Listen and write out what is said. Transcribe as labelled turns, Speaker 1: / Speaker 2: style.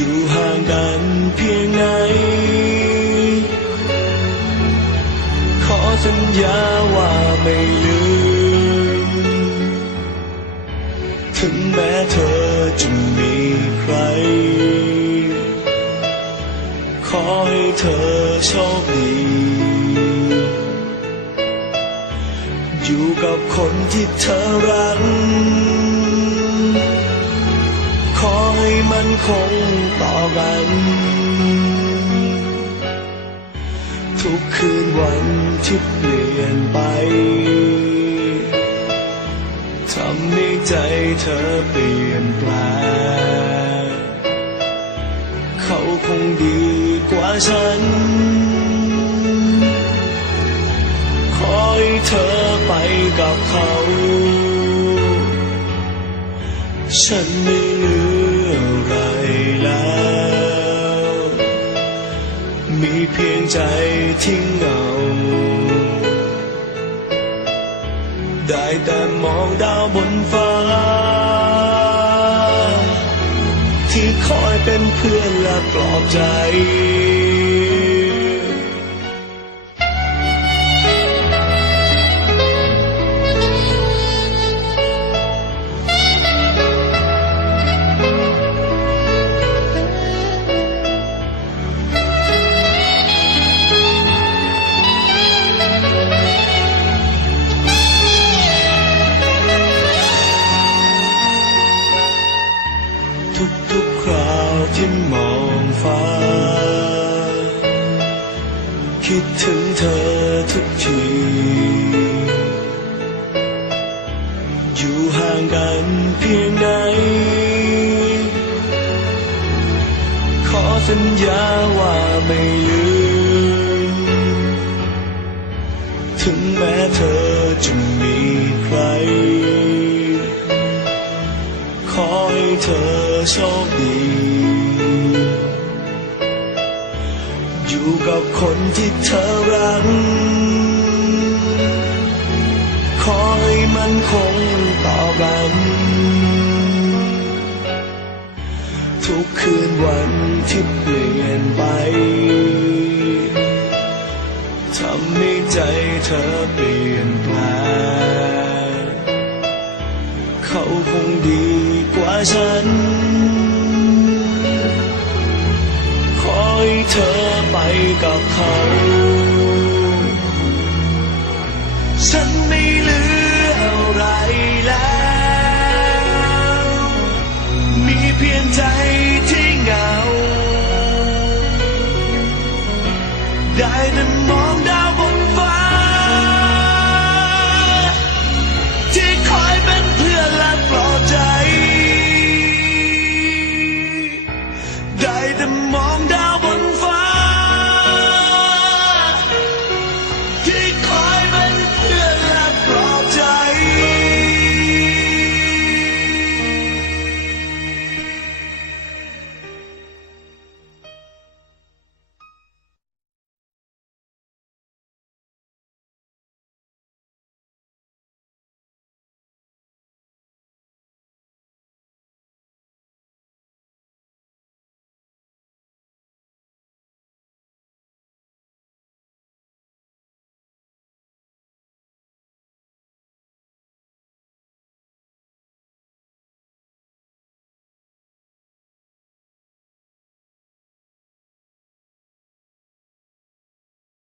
Speaker 1: อยู่ห่างกันเพียงไหน ขอสัญญาว่าไม่ลืม ถึงแม้เธอจะมีใคร ขอให้เธอโชคดีอยู่กับคนที่เธอรัก ทุกคืนวันที่เปลี่ยนไปทำให้ใจเธอเปลี่ยนแปลงเขาคงดีกว่าฉันขอให้เธอไปกับเขา ฉันไม่เหลืออะไรแล้ว เพียงใจที่เหงา ได้แต่มองดาวบนฟ้า ที่คอยเป็นเพื่อนและปลอบใจ ที่มองฟ้า คิดถึงเธอทุกที อยู่ห่างกันเพียงไหนขอสัญญาว่าไม่ลืม ถึงแม้เธอจะมีใคร ขอให้เธอ โชคดี อยู่กับคนที่เธอรักขอให้มันคงต่อกัน ทุกคืนวันที่เปลี่ยนไปทำให้ใจเธอเปลี่ยนแปลงเขาคงดีกว่าฉัน เธอไปกับเขา ฉันไม่เหลืออะไรแล้ว มีเพียงใจที่เหงา ได้แต่มองดาว Oh.